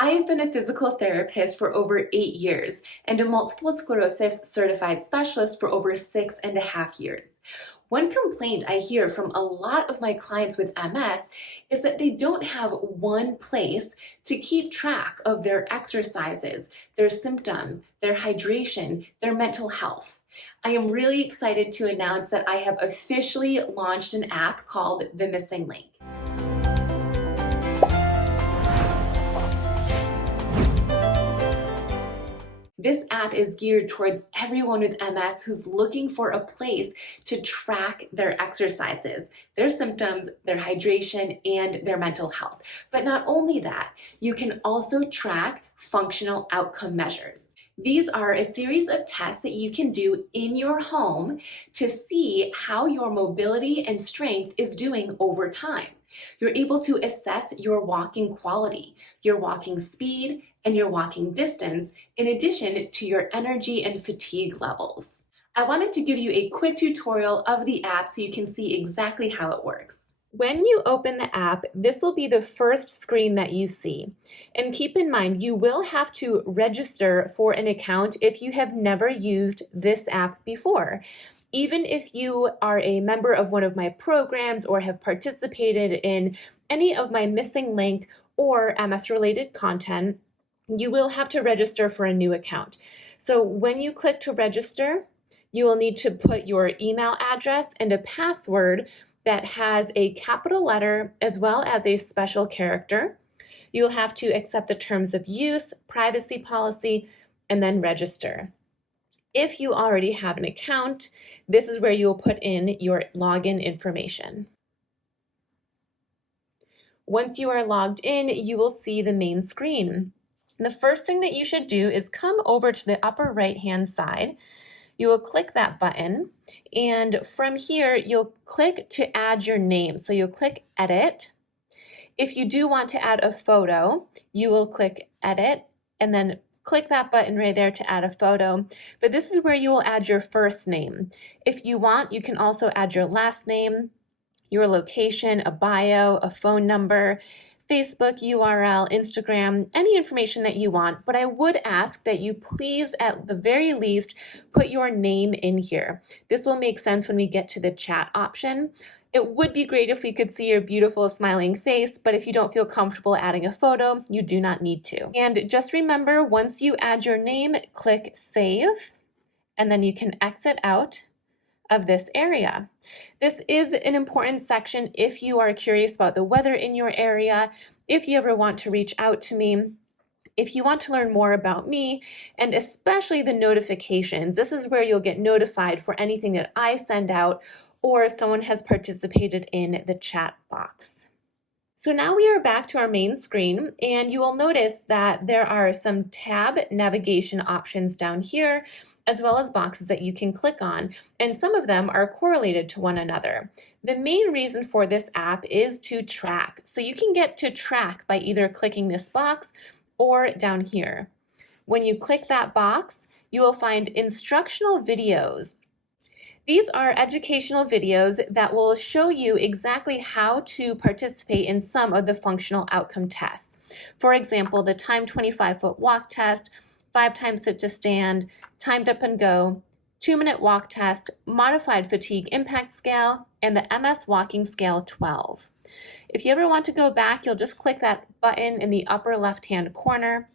I have been a physical therapist for over 8 years and a multiple sclerosis certified specialist for over 6.5 years. One complaint I hear from a lot of my clients with MS is that they don't have one place to keep track of their exercises, their symptoms, their hydration, their mental health. I am really excited to announce that I have officially launched an app called the MSing Link. This app is geared towards everyone with MS who's looking for a place to track their exercises, their symptoms, their hydration, and their mental health. But not only that, you can also track functional outcome measures. These are a series of tests that you can do in your home to see how your mobility and strength is doing over time. You're able to assess your walking quality, your walking speed, and your walking distance, in addition to your energy and fatigue levels. I wanted to give you a quick tutorial of the app so you can see exactly how it works. When you open the app, this will be the first screen that you see. And keep in mind, you will have to register for an account if you have never used this app before. Even if you are a member of one of my programs or have participated in any of my MSing Link or MS-related content, you will have to register for a new account. So when you click to register, you will need to put your email address and a password that has a capital letter as well as a special character. You'll have to accept the terms of use, privacy policy, and then register. If you already have an account, this is where you'll put in your login information. Once you are logged in, you will see the main screen. The first thing that you should do is come over to the upper right-hand side. You will click that button, and from here, you'll click to add your name. So you'll click Edit. If you do want to add a photo, you will click Edit, and then click that button right there to add a photo. But this is where you will add your first name. If you want, you can also add your last name, your location, a bio, a phone number, Facebook URL, Instagram, any information that you want, but I would ask that you please, at the very least, put your name in here. This will make sense when we get to the chat option. It would be great if we could see your beautiful smiling face, but if you don't feel comfortable adding a photo, you do not need to. And just remember, once you add your name, click Save, and then you can exit out of this area. This is an important section if you are curious about the weather in your area, if you ever want to reach out to me, if you want to learn more about me, and especially the notifications. This is where you'll get notified for anything that I send out or if someone has participated in the chat box. So now we are back to our main screen, and you will notice that there are some tab navigation options down here, as well as boxes that you can click on, and some of them are correlated to one another. The main reason for this app is to track. So you can get to track by either clicking this box or down here. When you click that box, you will find instructional videos. These are educational videos that will show you exactly how to participate in some of the functional outcome tests. For example, the timed 25-foot walk test, 5 times sit to stand, timed up and go, 2-minute walk test, modified fatigue impact scale, and the MS walking scale 12. If you ever want to go back, you'll just click that button in the upper left-hand corner.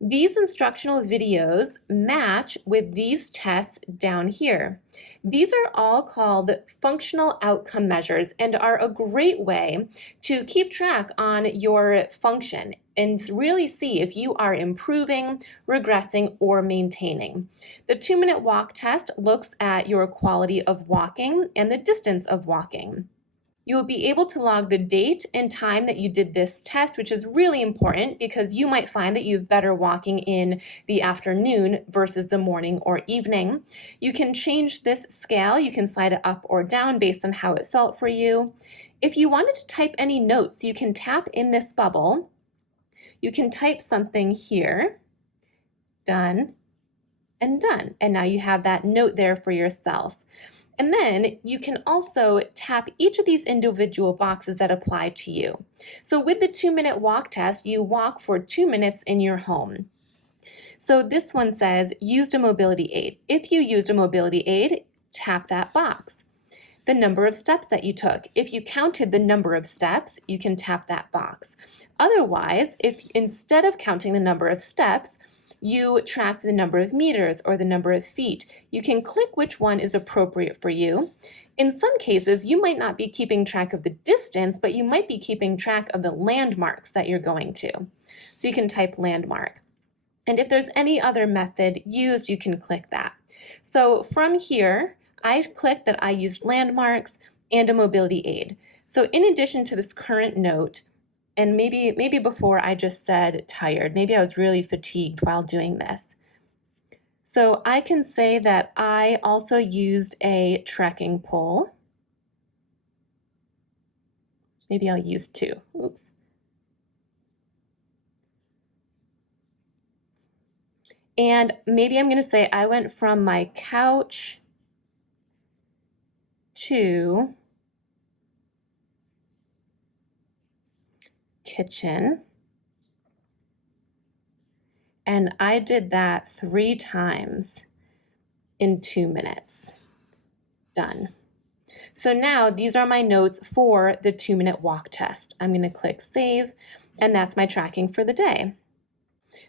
These instructional videos match with these tests down here. These are all called functional outcome measures and are a great way to keep track on your function and really see if you are improving, regressing, or maintaining. The 2-minute walk test looks at your quality of walking and the distance of walking. You will be able to log the date and time that you did this test, which is really important because you might find that you have better walking in the afternoon versus the morning or evening. You can change this scale. You can slide it up or down based on how it felt for you. If you wanted to type any notes, you can tap in this bubble. You can type something here, done, and done. And now you have that note there for yourself. And then you can also tap each of these individual boxes that apply to you. So with the 2-minute walk test, you walk for 2 minutes in your home. So this one says, used a mobility aid. If you used a mobility aid, tap that box. The number of steps that you took. If you counted the number of steps, you can tap that box. Otherwise, if instead of counting the number of steps, you tracked the number of meters or the number of feet, you can click which one is appropriate for you. In some cases, you might not be keeping track of the distance, but you might be keeping track of the landmarks that you're going to. So you can type landmark. And if there's any other method used, you can click that. So from here, I clicked that I used landmarks and a mobility aid. So in addition to this current note, and maybe before I just said tired, maybe I was really fatigued while doing this. So I can say that I also used a trekking pole. Maybe I'll use 2. Oops. And maybe I'm going to say I went from my couch to kitchen. And I did that 3 times in 2 minutes. Done. So now these are my notes for the 2-minute walk test. I'm going to click save, and that's my tracking for the day.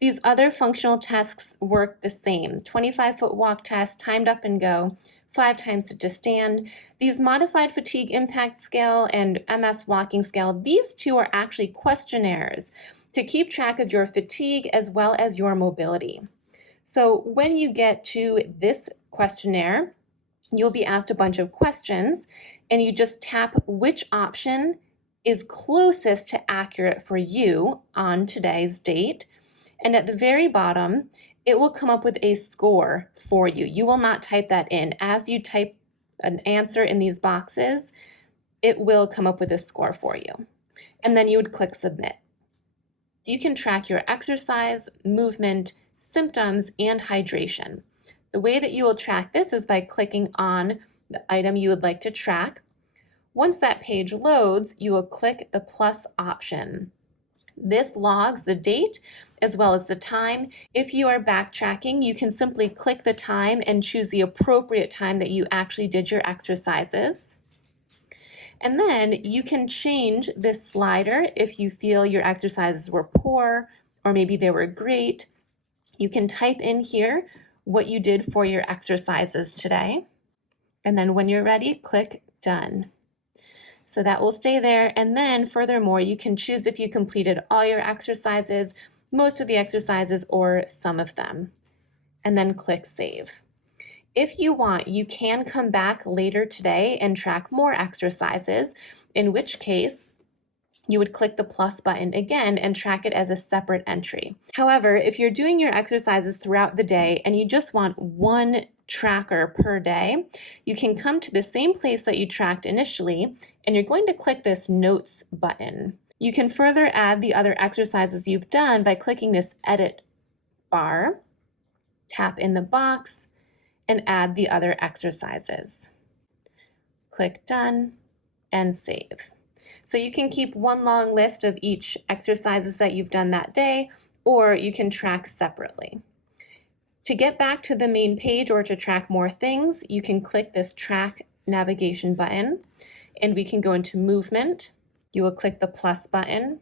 These other functional tests work the same. 25-foot walk test, timed up and go, 5 times sit to stand. These modified fatigue impact scale and MS walking scale, these 2 are actually questionnaires to keep track of your fatigue as well as your mobility. So when you get to this questionnaire, you'll be asked a bunch of questions, and you just tap which option is closest to accurate for you on today's date. And at the very bottom, it will come up with a score for you. You will not type that in. As you type an answer in these boxes, it will come up with a score for you. And then you would click submit. You can track your exercise, movement, symptoms, and hydration. The way that you will track this is by clicking on the item you would like to track. Once that page loads, you will click the plus option. This logs the date as well as the time. If you are backtracking, you can simply click the time and choose the appropriate time that you actually did your exercises. And then you can change this slider if you feel your exercises were poor or maybe they were great. You can type in here what you did for your exercises today. And then when you're ready, click done. So that will stay there. And then furthermore, you can choose if you completed all your exercises, most of the exercises, or some of them. And then click save. If you want, you can come back later today and track more exercises, in which case you would click the plus button again and track it as a separate entry. However, if you're doing your exercises throughout the day and you just want one tracker per day, you can come to the same place that you tracked initially, and you're going to click this notes button. You can further add the other exercises you've done by clicking this edit bar, tap in the box, and add the other exercises. Click done and save. So you can keep one long list of each exercises that you've done that day, or you can track separately. To get back to the main page or to track more things, you can click this track navigation button, and we can go into movement. You will click the plus button.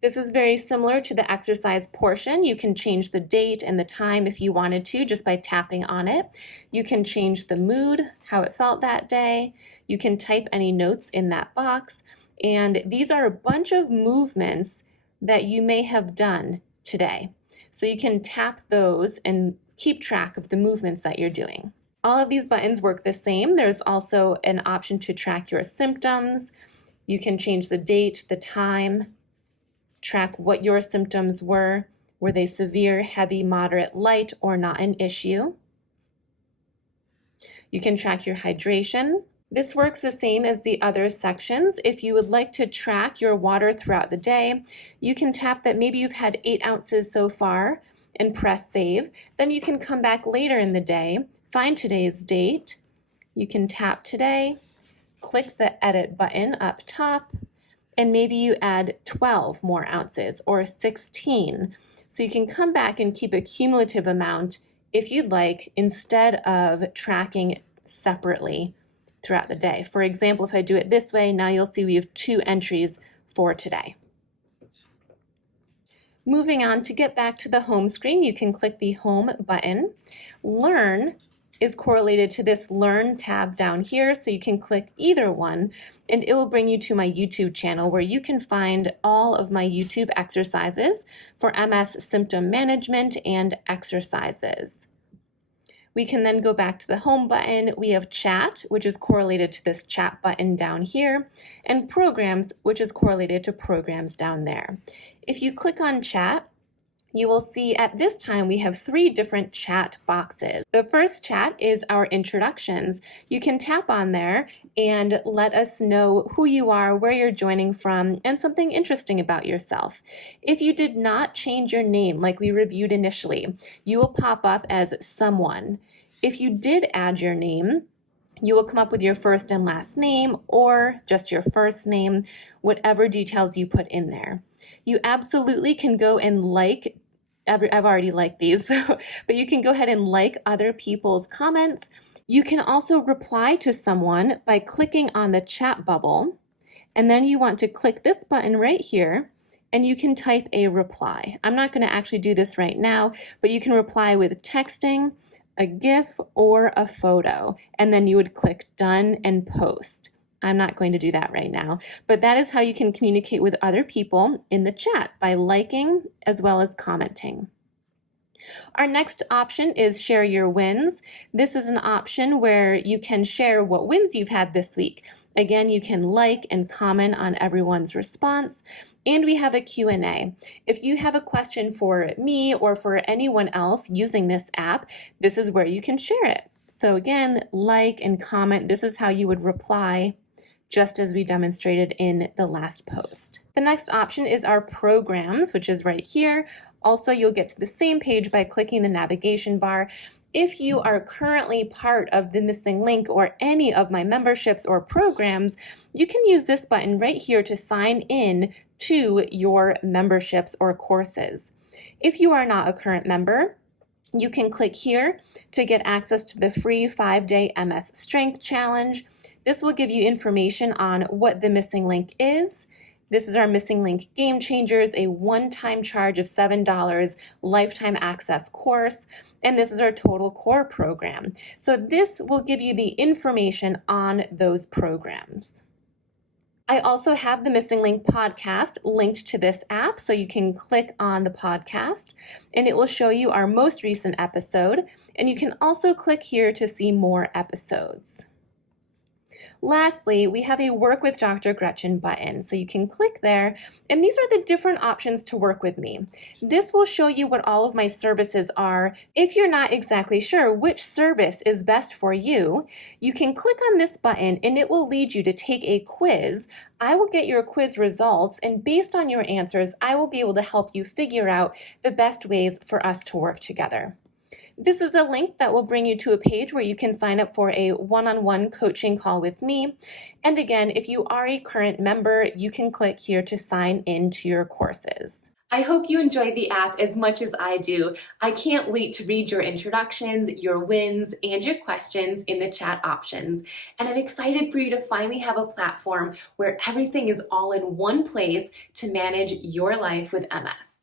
This is very similar to the exercise portion. You can change the date and the time if you wanted to just by tapping on it. You can change the mood, how it felt that day. You can type any notes in that box. And these are a bunch of movements that you may have done today. So you can tap those and keep track of the movements that you're doing. All of these buttons work the same. There's also an option to track your symptoms. You can change the date, the time, track what your symptoms were. Were they severe, heavy, moderate, light, or not an issue? You can track your hydration. This works the same as the other sections. If you would like to track your water throughout the day, you can tap that maybe you've had 8 ounces so far and press save. Then you can come back later in the day, find today's date, you can tap today, click the edit button up top, and maybe you add 12 more ounces or 16. So you can come back and keep a cumulative amount if you'd like, instead of tracking separately throughout the day. For example, if I do it this way, now you'll see we have 2 entries for today. Moving on, to get back to the home screen, you can click the home button. Learn is correlated to this Learn tab down here, so you can click either one and it will bring you to my YouTube channel where you can find all of my YouTube exercises for MS symptom management and exercises. We can then go back to the home button. We have chat, which is correlated to this chat button down here, and programs, which is correlated to programs down there. If you click on chat, you will see at this time we have 3 different chat boxes. The first chat is our introductions. You can tap on there and let us know who you are, where you're joining from, and something interesting about yourself. If you did not change your name like we reviewed initially, you will pop up as someone. If you did add your name, you will come up with your first and last name or just your first name, whatever details you put in there. You absolutely can go and like, I've already liked these, but you can go ahead and like other people's comments. You can also reply to someone by clicking on the chat bubble, and then you want to click this button right here, and you can type a reply. I'm not going to actually do this right now, but you can reply with texting, a GIF, or a photo, and then you would click done and post. I'm not going to do that right now, but that is how you can communicate with other people in the chat, by liking as well as commenting. Our next option is share your wins. This is an option where you can share what wins you've had this week. Again, you can like and comment on everyone's response. And we have a Q&A. If you have a question for me or for anyone else using this app, this is where you can share it. So again, like and comment. This is how you would reply, just as we demonstrated in the last post. The next option is our programs, which is right here. Also, you'll get to the same page by clicking the navigation bar. If you are currently part of the MSing Link or any of my memberships or programs, you can use this button right here to sign in to your memberships or courses. If you are not a current member, you can click here to get access to the free 5-day MS Strength Challenge. This will give you information on what the MSing Link is. This is our MSing Link Game Changers, a one-time charge of $7 lifetime access course, and this is our Total Core program. So this will give you the information on those programs. I also have the MSing Link podcast linked to this app, so you can click on the podcast and it will show you our most recent episode, and you can also click here to see more episodes. Lastly, we have a Work with Dr. Gretchen button, so you can click there, and these are the different options to work with me. This will show you what all of my services are. If you're not exactly sure which service is best for you, you can click on this button and it will lead you to take a quiz. I will get your quiz results, and based on your answers, I will be able to help you figure out the best ways for us to work together. This is a link that will bring you to a page where you can sign up for a one-on-one coaching call with me. And again, if you are a current member, you can click here to sign into your courses. I hope you enjoyed the app as much as I do. I can't wait to read your introductions, your wins, and your questions in the chat options. And I'm excited for you to finally have a platform where everything is all in one place to manage your life with MS.